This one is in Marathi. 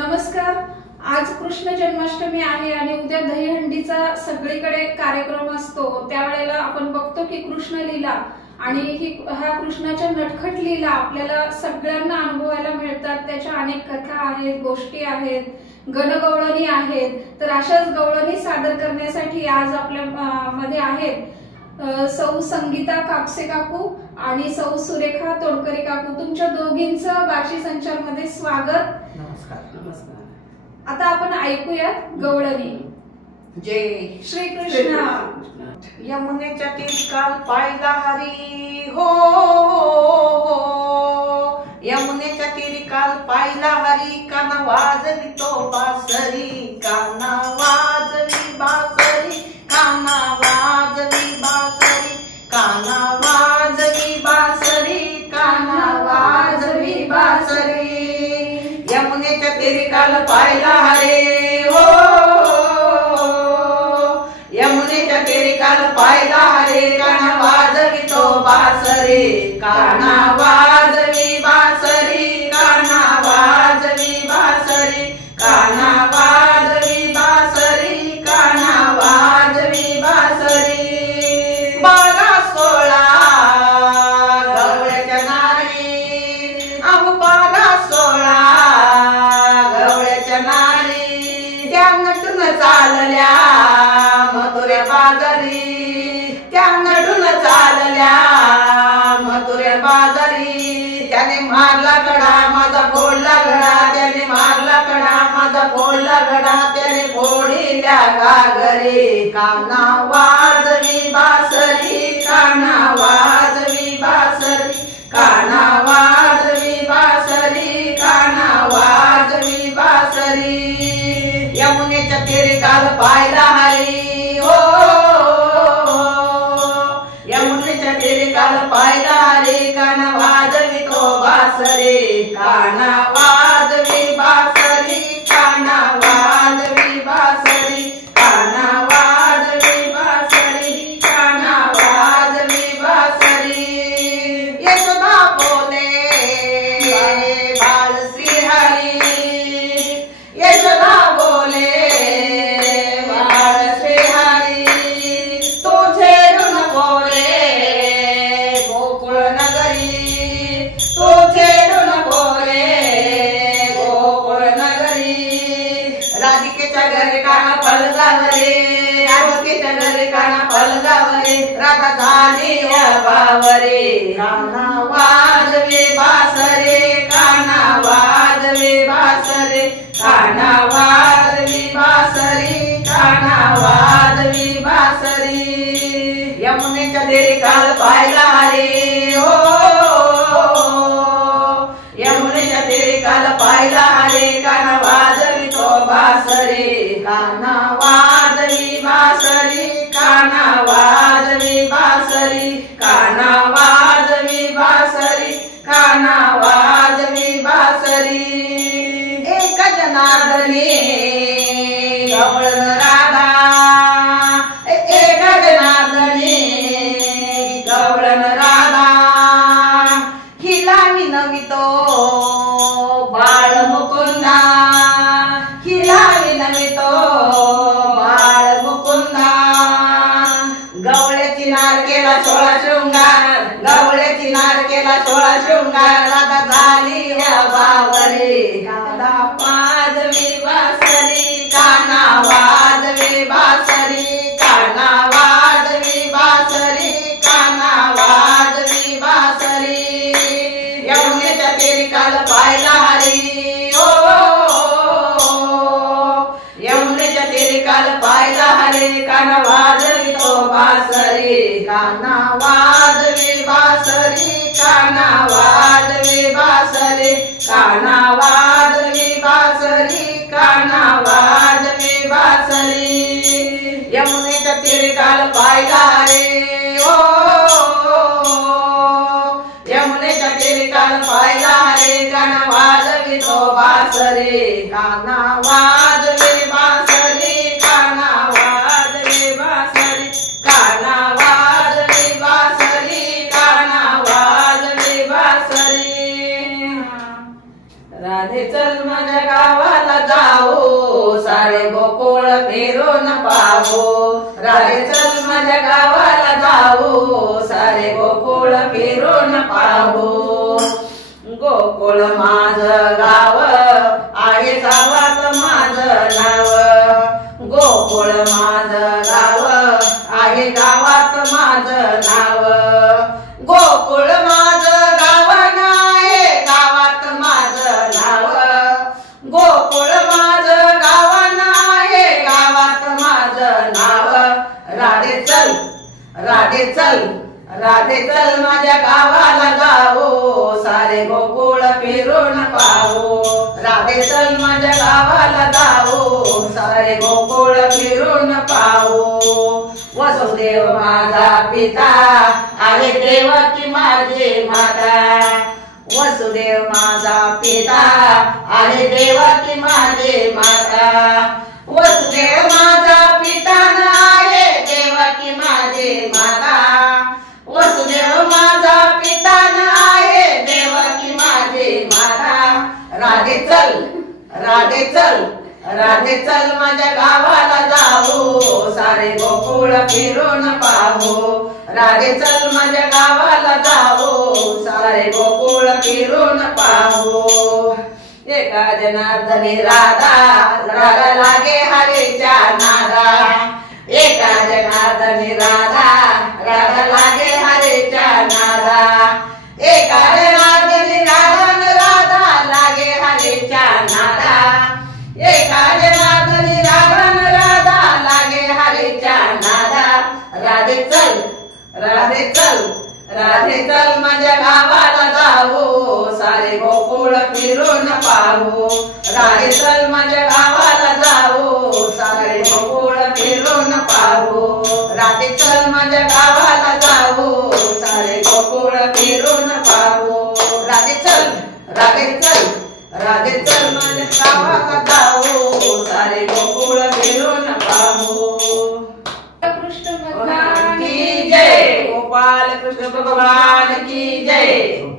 नमस्कार। आज कृष्ण जन्माष्टमी आहे आणि उद्या दहीहंडीचा सगळीकडे कार्यक्रम असतो। त्यावेळेला आपण बघतो की कृष्ण लीला आणि ह्या कृष्णाच्या नटखट लीला आपल्याला सगळ्यांना अनुभवायला मिळतात। त्याच्या अनेक कथा आहेत, गोष्टी आहेत, गणगवळणी आहेत। तर अशाच गवळणी सादर करण्यासाठी आज आपल्या मध्ये आहेत सौ संगीता कापसे काकू आणि सौ सुरेखा तोडकरी काकू। तुमच्या दोघींचं बार्शी संचार मध्ये स्वागत। नमस्कार। नमस्कार। आता आपण ऐकूयात गवळणी। जय श्री कृष्ण। यमुनेच्या तीरकाल पाहिला हरी हो, यमुनेच्या तीरकाल पाहिला हरी। काना वाजवी तो बासरी, काना वाजवी बासरी, काना वाजवी बासरी, काना वाजवी बासरी, काना वाजवी बासरी। यमुनेच्या तीरकाल पाहिला हरी हो, यमुनेच्या तीरकाल पाहिला हरी। काना वाजवी तो बासरी, काना वाजवी बासरी, काना वाजवी बासरी, काना वाजवी बासरी, काना वाजवी बासरी। 12-16 गवळ्याच्या नारी, अहो 12-16 गवळ्याच्या नारी। त्या नटून चालल्या मथुरे बाजारी, त्या नटून चालल्या मथुरे बाजारी। त्याने मारला कडा माझा फोडला घडा, त्याने मारला कडा माझा फोडला घडा, त्याने फोडिल्या घागरी। काना वाजवी बासरी, काना वाजवी बासरी, काना वाजवी बासरी, काना वाजवी बासरी। यमुनेच्या तीरकाल पाहिला हरी हो, यमुनेच्या तीरकाल पाहिला हरी। काना वाजवी तो बासरी, काना वाजवी बासरी, काना वाजवी बासरी, काना वाजवी बासरी, काना वाजवी बासरी। यशोदा बोले बाळ श्री हरी, यशोदा बोले बाळ श्री हरी। तुझे नको रे गोकुळ नगरी, तुझे नको रे गोकुळ नगरी। राधिकेच्या घरी काना पलगावरे, राधिकेच्या घरी काना पलगावरे, राधा झाली बावरे। काना वाजवी बासरे, काना वाजवी बासरे, काना वाजवी बासरी, काना वाजवी बासरी। यमुनेच्या तीरकाल पाहिला हरी हो, यमुनेच्या तीरकाल पाहिला हरी। काना वाजवी तो बासरी, काना वाजवी बासरी, काना वाजवी बासरी, काना वाजवी बासरी, काना वाजवी बासरी। एक जनार्दनी गवळण राधा, एक जनार्दनी गवळण राधा। हिला विनवितो बाळ मुकुंदा, हिला विनवितो बाळ मुकुंदा। गवळ्याची नार केला 16 शृंगार, गवळ्याची नार केला 16 शृंगार, राधा झाली बावरी। काना वाजवी बासरी, काना वाजवी बासरी, काना वाजवी बासरी, काना वाजवी बासरी। यमुनेच्या तीरकाल पाहिला हरी हो, यमुनेच्या तीरकाल पाहिला हरी। काना वाजवी तो बासरी, काना वाजवी बासरी, काना वाजवी बासरी, काना वाजवी बासरी, काना वाजवी बासरी। यमुनेच्या तीरकाल पाहिला हरी हो, यमुनेच्या तीरकाल पाहिला हरी। काना वाजवी तो बासरी, काना वाजवी बासरी, काना वाजवी बासरी, काना वाजवी बासरी, काना वाजवी बासरी। राधे चल माझ्या गावाला जाऊ सारे गोकुळ फिरून पाहू राधे चल माझ्या गावाला जाऊ सारे गोकुळ फिरून पाहू गोकुळ माझं गाव आहे गावात माझं नाव गोकुळ माझं गाव आहे गावात माझं नाव गोकुळ माझं गाव आहे गावात माझं नाव गोकुळ माझं गाव आहे गावात माझं नाव राधे चल राधे चल राधे चल माझ्या गावाला जाऊ सारे गोकुळ फिरून पाहू राधे चल माझ्या गावाला जाऊ सारे गोकुळ फिरून पाहू वसुदेव माझा पिता आहे देवकी माझी माता वसुदेव माझा पिता आहे देवकी माझी माता वसुदेव माझा पिता आहे देवकी माझी माता वसुदेव माझा पिता आहे देवकी माझी माता राधे चल राधे चल राधे चल माझ्या गावाला जाऊ सारे गोकुळ फिरून पाहू राधे चल माझ्या गावाला जाऊ सारे गोकुळ फिरून पाहू एका जनार्दनी राधा राधा लागे हरीच्या नादा एका जनार्दनी राधा राधा लागे हरीच्या नादा एका जनार्दनी राधा राधा लागे हरीच्या नादा एका जनार्दनी राधा राधा लागे हरीच्या नादा राधे चल राधे चल राधे चल माझ्या गावाला जाऊ सारे गोकुळ फिरून पाहू राधे चल माझ्या गावाला जाऊ सारे गोकुळ फिरून पाहू राधे चल माझ्या गावाला जाऊ सारे गोकुळ फिरून पाहू राधे चल राधे चल राधे चल माझ्या गावाला जाऊ सारे गोकुळ फिरून पाहू कृष्ण भगवान की जय गोपाल कृष्ण भगवान की जय।